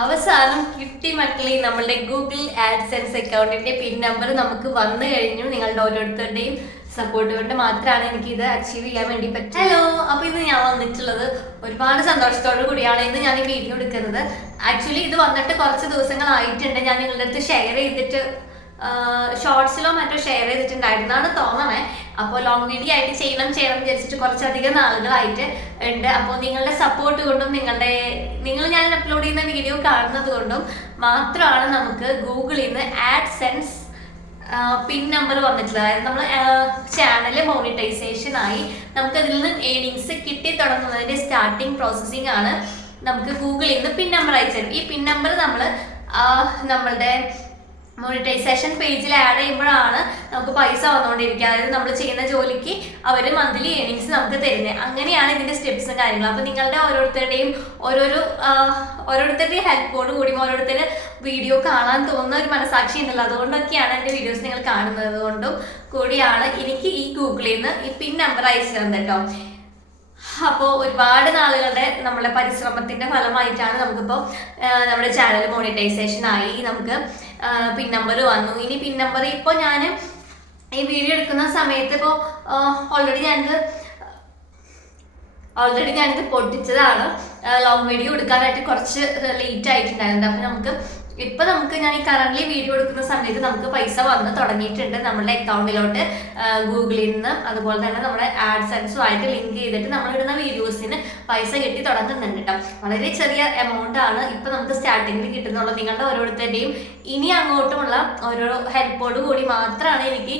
അവസാനം കിട്ടി മക്കളി നമ്മളുടെ ഗൂഗിൾ ആഡ്സെൻസ് അക്കൗണ്ടിന്റെ പിൻ നമ്പർ നമുക്ക് വന്നു കഴിഞ്ഞു. നിങ്ങളുടെ ഓരോരുത്തരുടെയും സപ്പോർട്ട് കൊണ്ട് മാത്രമാണ് എനിക്ക് ഇത് അച്ചീവ് ചെയ്യാൻ വേണ്ടി പറ്റും ഹലോ അപ്പൊ ഇന്ന് ഞാൻ വന്നിട്ടുള്ളത് ഒരുപാട് സന്തോഷത്തോടു കൂടിയാണ് ഇന്ന് ഞാൻ വീഡിയോ എടുക്കുന്നത്. ആക്ച്വലി ഇത് വന്നിട്ട് കുറച്ച് ദിവസങ്ങളായിട്ടുണ്ട് ഞാൻ നിങ്ങളുടെ അടുത്ത് ഷെയർ ചെയ്തിട്ട് ഷോർട്സിലോ മറ്റോ ഷെയർ ചെയ്തിട്ടുണ്ടായിരുന്നാണ് തോന്നണേ. അപ്പോൾ ലോങ് വീഡിയോ ആയിട്ട് ചെയ്യണം ചെയ്യണം വിചാരിച്ചിട്ട് കുറച്ചധികം നാളുകളായിട്ട് ഉണ്ട്. അപ്പോൾ നിങ്ങളുടെ സപ്പോർട്ട് കൊണ്ടും നിങ്ങളുടെ നിങ്ങൾ ഞാൻ അപ്ലോഡ് ചെയ്യുന്ന വീഡിയോ കാണുന്നത് കൊണ്ടും മാത്രമാണ് നമുക്ക് ഗൂഗിളിൽ നിന്ന് ആഡ് സെൻസ് പിൻ നമ്പർ വന്നിട്ടുള്ളത്. അതായത് നമ്മൾ ചാനൽ മോണിറ്റൈസേഷൻ ആയി നമുക്ക് അതിൽ നിന്ന് ഏണിങ്സ് കിട്ടി തുടങ്ങുന്നതിന്റെ സ്റ്റാർട്ടിങ് പ്രോസസ്സിംഗ് ആണ് നമുക്ക് ഗൂഗിളിൽ നിന്ന് പിൻ നമ്പർ അയച്ചു തരും. ഈ പിൻ നമ്പർ നമ്മൾ നമ്മളുടെ മോണിറ്റൈസേഷൻ പേജിൽ ആഡ് ചെയ്യുമ്പോഴാണ് നമുക്ക് പൈസ വന്നുകൊണ്ടിരിക്കുക അതായത് നമ്മൾ ചെയ്യുന്ന ജോലിക്ക് അവർ മന്ത്ലി ഏണിങ്സ് നമുക്ക് തരുന്നത് അങ്ങനെയാണ് ഇതിന്റെ സ്റ്റെപ്സും കാര്യങ്ങളും. അപ്പോൾ നിങ്ങളുടെ ഓരോരുത്തരുടെയും ഓരോരോ ഓരോരുത്തരുടെയും ഹെൽപ്പോട് കൂടി ഓരോരുത്തർ വീഡിയോ കാണാൻ തോന്നുന്ന ഒരു മനസാക്ഷി ഉണ്ടല്ലോ. അതുകൊണ്ടൊക്കെയാണ് എന്റെ വീഡിയോസ് നിങ്ങൾ കാണുന്നത് കൊണ്ടും കൂടിയാണ് എനിക്ക് ഈ ഗൂഗിളിൽ നിന്ന് ഈ പിൻ നമ്പർ അയച്ചു തന്നത് കേട്ടോ അപ്പോൾ ഒരുപാട് നാളുകളുടെ നമ്മുടെ പരിശ്രമത്തിന്റെ ഫലമായിട്ടാണ് നമുക്കിപ്പോൾ നമ്മുടെ ചാനൽ മോണിറ്റൈസേഷൻ ആയി. നമുക്ക് പിൻ നമ്പർ വന്നു. ഇനി പിൻ നമ്പർ ഇപ്പോൾ ഞാൻ ഈ വീഡിയോ എടുക്കുന്ന സമയത്ത് ഇപ്പോൾ ഓൾറെഡി ഞാനിത് ഓൾറെഡി ഞാനിത് പൊട്ടിച്ചതാണ്. ലോങ് വീഡിയോ എടുക്കാനായിട്ട് കുറച്ച് ലേറ്റ് ആയിട്ടുണ്ടായിരുന്നു. അപ്പം നമുക്ക് ഇപ്പൊ നമുക്ക് ഞാൻ ഈ കറന്റ് വീഡിയോ എടുക്കുന്ന സമയത്ത് നമുക്ക് പൈസ വന്ന് തുടങ്ങിയിട്ടുണ്ട് നമ്മുടെ അക്കൗണ്ടിലോട്ട് ഗൂഗിളിൽ നിന്ന് അതുപോലെ തന്നെ നമ്മുടെ ആഡ്സെൻസും ആയിട്ട് ലിങ്ക് ചെയ്തിട്ട് നമ്മൾ ഇടുന്ന വീഡിയോസിന് പൈസ കിട്ടി തുടങ്ങുന്നുണ്ട് കേട്ടോ വളരെ ചെറിയ എമൗണ്ട് ആണ് ഇപ്പൊ നമുക്ക് സ്റ്റാർട്ടിങ്ങിൽ കിട്ടുന്നുള്ളൂ നിങ്ങളുടെ ഓരോരുത്തരുടെയും. ഇനി അങ്ങോട്ടുമുള്ള ഓരോ ഹെൽപ്പോട് കൂടി മാത്രമാണ് എനിക്ക്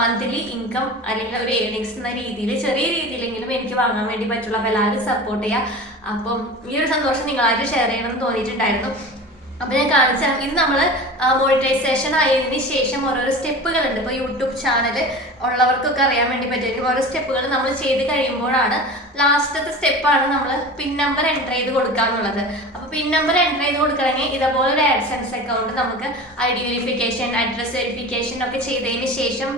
മന്ത്ലി ഇൻകം അല്ലെങ്കിൽ ഒരു ഏണിങ്സ് എന്ന രീതിയിൽ ചെറിയ രീതിയിലെങ്കിലും എനിക്ക് വാങ്ങാൻ വേണ്ടി പറ്റുള്ള. എല്ലാവരും സപ്പോർട്ട് ചെയ്യുക അപ്പം ഈ ഒരു സന്തോഷം നിങ്ങളായിട്ട് ഷെയർ ചെയ്യണമെന്ന് തോന്നിയിട്ടുണ്ടായിരുന്നു. അപ്പൊ ഞാൻ കാണിച്ചാൽ ഇത് നമ്മൾ മോണിറ്റൈസേഷൻ ആയതിനു ശേഷം ഓരോരോ സ്റ്റെപ്പുകൾ ഉണ്ട് ഇപ്പൊ യൂട്യൂബ് ചാനൽ ഉള്ളവർക്കൊക്കെ അറിയാൻ വേണ്ടി പറ്റും. ഓരോ സ്റ്റെപ്പുകൾ നമ്മൾ ചെയ്ത് കഴിയുമ്പോഴാണ് ലാസ്റ്റത്തെ സ്റ്റെപ്പാണ് നമ്മൾ പിൻ നമ്പർ എന്റർ ചെയ്ത് കൊടുക്കുക എന്നുള്ളത്. അപ്പൊ പിൻ നമ്പർ എന്റർ ചെയ്ത് കൊടുക്കണമെങ്കിൽ ഇതേപോലെ ഒരു ആഡ്സൻസ് അക്കൗണ്ട് നമുക്ക് I D verification address verification ഒക്കെ ചെയ്തതിന് ശേഷം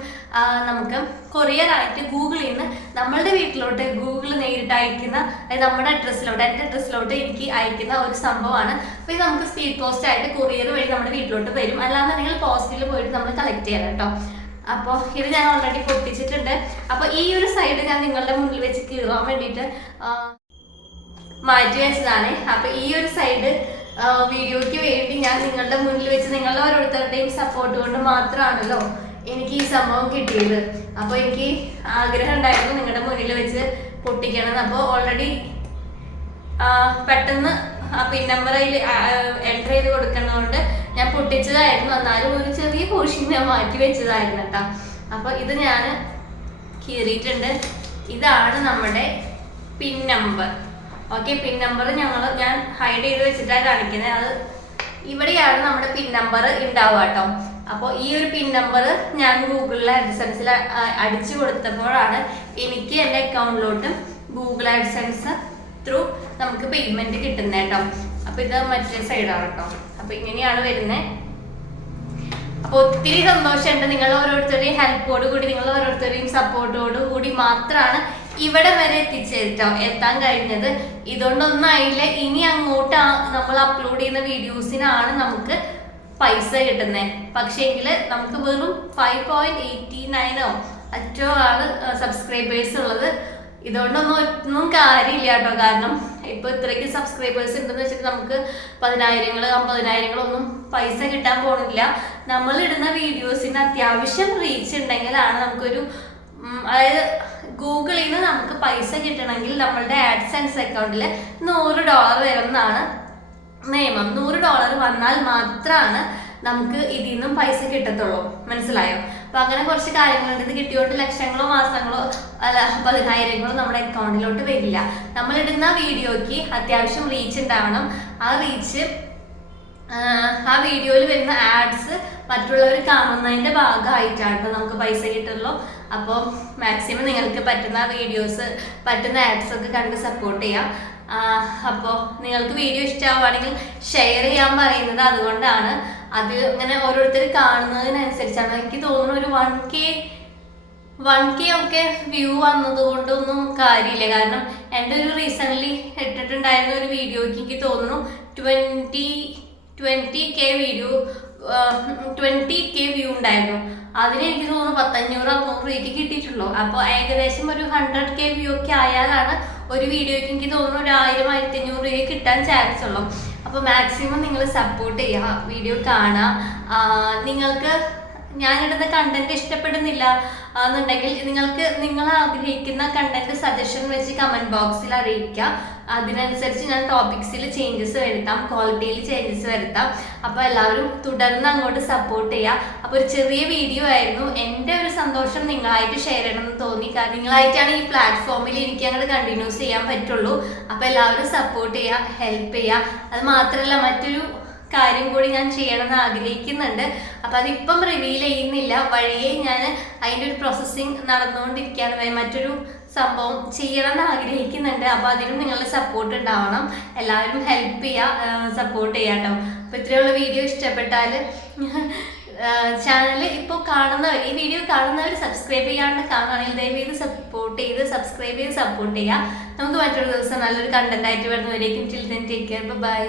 നമുക്ക് കൊറിയർ ആയിട്ട് ഗൂഗിളിൽ നിന്ന് നമ്മളുടെ വീട്ടിലോട്ട് ഗൂഗിൾ നേരിട്ട് അയക്കുന്ന നമ്മുടെ അഡ്രസ്സിലോട്ട് എന്റെ അഡ്രസ്സിലോട്ട് എനിക്ക് അയക്കുന്ന ഒരു സംഭവമാണ്. അപ്പോൾ ഇത് നമുക്ക് സ്പീഡ് പോസ്റ്റ് ആയിട്ട് കൊറിയർ വഴി നമ്മുടെ വീട്ടിലോട്ട് വരും. അല്ലാന്നുണ്ടെങ്കിൽ പോസ്റ്റിൽ പോയിട്ട് നമ്മൾ കളക്ട് ചെയ്യണം കേട്ടോ. അപ്പോൾ ഇത് ഞാൻ ഓൾറെഡി പൊട്ടിച്ചിട്ടുണ്ട്. അപ്പോൾ ഈ ഒരു സൈഡ് ഞാൻ നിങ്ങളുടെ മുന്നിൽ വെച്ച് കീറാൻ വേണ്ടിയിട്ട് മാറ്റി വെച്ചതാണ്. അപ്പൊ ഈ ഒരു സൈഡ് വീഡിയോയ്ക്ക് വേണ്ടി ഞാൻ നിങ്ങളുടെ മുന്നിൽ വെച്ച് നിങ്ങളുടെ ഓരോരുത്തരുടെയും സപ്പോർട്ട് കൊണ്ട് മാത്രമാണല്ലോ എനിക്ക് ഈ സംഭവം കിട്ടിയത്. അപ്പോൾ എനിക്ക് ആഗ്രഹം ഉണ്ടായിരുന്നു നിങ്ങളുടെ മുന്നിൽ വെച്ച് പൊട്ടിക്കണം അപ്പോൾ ഓൾറെഡി പെട്ടെന്ന് പിൻ നമ്പർ അതിൽ എന്റർ ചെയ്ത് കൊടുക്കുന്നതുകൊണ്ട് ഞാൻ പൊട്ടിച്ചതായിരുന്നു. എന്നാലും ഒരു ചെറിയ പോർഷൻ ഞാൻ മാറ്റി വെച്ചതായിരുന്നു കേട്ടോ. അപ്പൊ ഇത് ഞാൻ കീറിയിട്ടുണ്ട്. ഇതാണ് നമ്മുടെ pin number okay pin number ഞങ്ങൾ ഞാൻ ഹൈഡ് ചെയ്ത് വെച്ചിട്ടാണ് കാണിക്കുന്നത് അത് ഇവിടെയാണ് നമ്മുടെ പിൻ നമ്പർ ഉണ്ടാവുക കേട്ടോ. അപ്പോൾ ഈ ഒരു പിൻ നമ്പർ ഞാൻ ഗൂഗിളിലെ അഡ്സൻസിൽ അടിച്ചു കൊടുത്തപ്പോഴാണ് എനിക്ക് എന്റെ അക്കൗണ്ടിലോട്ട് ഗൂഗിൾ അഡ്സൻസ് ത്രൂ നമുക്ക് പേയ്മെന്റ് കിട്ടുന്നത് കേട്ടോ. അപ്പോൾ ഇത് മറ്റേ സൈഡാണ് കേട്ടോ. അപ്പോൾ ഇങ്ങനെയാണ് വരുന്നത് അപ്പൊ ഒത്തിരി സന്തോഷമുണ്ട് നിങ്ങൾ ഓരോരുത്തരുടെയും ഹെൽപ്പോട് കൂടി നിങ്ങൾ ഓരോരുത്തരുടെയും സപ്പോർട്ടോട് കൂടി മാത്രമാണ് ഇവിടെ വരെ എത്തിച്ചേട്ടോ എത്താൻ കഴിഞ്ഞത്. ഇതുകൊണ്ടൊന്നും ആയില്ല ഇനി അങ്ങോട്ട് നമ്മൾ അപ്ലോഡ് ചെയ്യുന്ന വീഡിയോസിനാണ് നമുക്ക് പൈസ കിട്ടുന്നത് പക്ഷേങ്കിൽ നമുക്ക് വെറും ഫൈവ് പോയിന്റ് എയ്റ്റി നയനോ അറ്റോ ആണ് സബ്സ്ക്രൈബേഴ്സ് ഉള്ളത്. ഇതുകൊണ്ടൊന്നും ഒന്നും കാര്യമില്ല കേട്ടോ കാരണം ഇപ്പൊ ഇത്രയ്ക്ക് സബ്സ്ക്രൈബേഴ്സ് ഉണ്ടെന്ന് വെച്ചിട്ട് നമുക്ക് പതിനായിരങ്ങൾ അമ്പതിനായിരങ്ങളൊന്നും പൈസ കിട്ടാൻ പോണില്ല. നമ്മൾ ഇടുന്ന വീഡിയോസിന് അത്യാവശ്യം റീച്ച് ഉണ്ടെങ്കിലാണ് നമുക്കൊരു അതായത് ഗൂഗിളിൽ നിന്ന് നമുക്ക് പൈസ കിട്ടണമെങ്കിൽ നമ്മളുടെ ആഡ്സെൻസ് അക്കൗണ്ടിൽ നൂറ് ഡോളർ വരുന്നതാണ് നിയമം. നൂറ് ഡോളർ വന്നാൽ മാത്രമാണ് നമുക്ക് ഇതിൽ നിന്നും പൈസ കിട്ടത്തുള്ളൂ. മനസ്സിലായോ? അപ്പൊ അങ്ങനെ കുറച്ച് കാര്യങ്ങളുണ്ട്. ഇത് കിട്ടിയോണ്ട് ലക്ഷങ്ങളോ മാസങ്ങളോ അല്ല പതിനായിരങ്ങളോ നമ്മുടെ അക്കൗണ്ടിലോട്ട് വരില്ല. നമ്മൾ ഇടുന്ന വീഡിയോക്ക് അത്യാവശ്യം റീച്ച് ഉണ്ടാവണം. ആ റീച്ച് ആ വീഡിയോയിൽ വരുന്ന ആഡ്സ് മറ്റുള്ളവർ കാണുന്നതിന്റെ ഭാഗമായിട്ടാണ് ഇപ്പൊ നമുക്ക് പൈസ കിട്ടുള്ളൂ. അപ്പോൾ മാക്സിമം നിങ്ങൾക്ക് പറ്റുന്ന വീഡിയോസ് പറ്റുന്ന ആഡ്സ് ഒക്കെ കണ്ട് സപ്പോർട്ട് ചെയ്യാം. അപ്പോൾ നിങ്ങൾക്ക് വീഡിയോ ഇഷ്ടമാവുകയാണെങ്കിൽ ഷെയർ ചെയ്യാൻ പറയുന്നത് അതുകൊണ്ടാണ്. അത് ഇങ്ങനെ ഓരോരുത്തർ കാണുന്നതിനനുസരിച്ചാണ്. എനിക്ക് തോന്നുന്നു ഒരു വൺ കെ വൺ കെ ഒക്കെ വ്യൂ വന്നതുകൊണ്ടൊന്നും കാര്യമില്ല. കാരണം എന്റെ ഒരു റീസെന്റ്ലി ഇട്ടിട്ടുണ്ടായിരുന്ന ഒരു വീഡിയോയ്ക്ക് എനിക്ക് തോന്നുന്നു twenty twenty K video twenty K view ഉണ്ടായിരുന്നു. അതിന് എനിക്ക് തോന്നുന്നു പത്തഞ്ഞൂറ് അറുന്നൂറ് രൂപയ്ക്ക് കിട്ടിയിട്ടുള്ളൂ. അപ്പോൾ ഏകദേശം ഒരു ഹൺഡ്രഡ് കെ വ്യൂ ഒക്കെ ആയാലാണ് ഒരു വീഡിയോക്ക് എനിക്ക് തോന്നുന്നു ഒരു ആയിരം ആയിരത്തി അഞ്ഞൂറ് രൂപ കിട്ടാൻ ചാൻസ് ഉള്ളൂ. അപ്പോൾ മാക്സിമം നിങ്ങൾ സപ്പോർട്ട് ചെയ്യുക വീഡിയോ കാണുക. നിങ്ങൾക്ക് ഞാനിടുന്ന കണ്ടന്റ് ഇഷ്ടപ്പെടുന്നില്ല എന്നുണ്ടെങ്കിൽ നിങ്ങൾക്ക് നിങ്ങൾ ആഗ്രഹിക്കുന്ന കണ്ടന്റ് സജഷൻ വെച്ച് കമന്റ് ബോക്സിൽ അറിയിക്കുക അതിനനുസരിച്ച് ഞാൻ ടോപ്പിക്സിൽ ചേഞ്ചസ് വരുത്താം ക്വാളിറ്റിയിൽ ചേഞ്ചസ് വരുത്താം. അപ്പോൾ എല്ലാവരും തുടർന്ന് അങ്ങോട്ട് സപ്പോർട്ട് ചെയ്യുക അപ്പോൾ ഒരു ചെറിയ വീഡിയോ ആയിരുന്നു. എന്റെ ഒരു സന്തോഷം നിങ്ങളായിട്ട് ഷെയർ ചെയ്യണം എന്ന് തോന്നി. കാരണം നിങ്ങളായിട്ടാണ് ഈ പ്ലാറ്റ്ഫോമിൽ എനിക്ക് അങ്ങോട്ട് കണ്ടിന്യൂസ് ചെയ്യാൻ പറ്റുള്ളൂ. അപ്പോൾ എല്ലാവരും സപ്പോർട്ട് ചെയ്യുക ഹെൽപ്പ് ചെയ്യുക അത് മാത്രമല്ല മറ്റൊരു കാര്യം കൂടി ഞാൻ ചെയ്യണമെന്ന് ആഗ്രഹിക്കുന്നുണ്ട്. അപ്പൊ അതിപ്പം റിവീൽ ചെയ്യുന്നില്ല. വഴിയെ ഞാൻ അതിന്റെ ഒരു പ്രോസസ്സിങ് നടന്നുകൊണ്ടിരിക്കുകയാണ്. മറ്റൊരു സംഭവം ചെയ്യണമെന്ന് ആഗ്രഹിക്കുന്നുണ്ട്. അപ്പോൾ അതിനും നിങ്ങളുടെ സപ്പോർട്ട് ഉണ്ടാവണം. എല്ലാവരും ഹെൽപ്പ് ചെയ്യുക സപ്പോർട്ട് ചെയ്യാം കേട്ടോ. അപ്പോൾ ഇത്രയുള്ള വീഡിയോ ഇഷ്ടപ്പെട്ടാൽ. ചാനൽ ഇപ്പോൾ കാണുന്നവർ ഈ വീഡിയോ കാണുന്നവർ സബ്സ്ക്രൈബ് ചെയ്യാണ്ട് കാണുകയാണെങ്കിൽ ദയവ് ചെയ്ത് സപ്പോർട്ട് ചെയ്ത് സബ്സ്ക്രൈബ് ചെയ്ത് സപ്പോർട്ട് ചെയ്യുക നമുക്ക് മറ്റൊരു ദിവസം നല്ലൊരു കണ്ടന്റ് ആയിട്ട് വരുന്നവരേക്കും. Children take care bye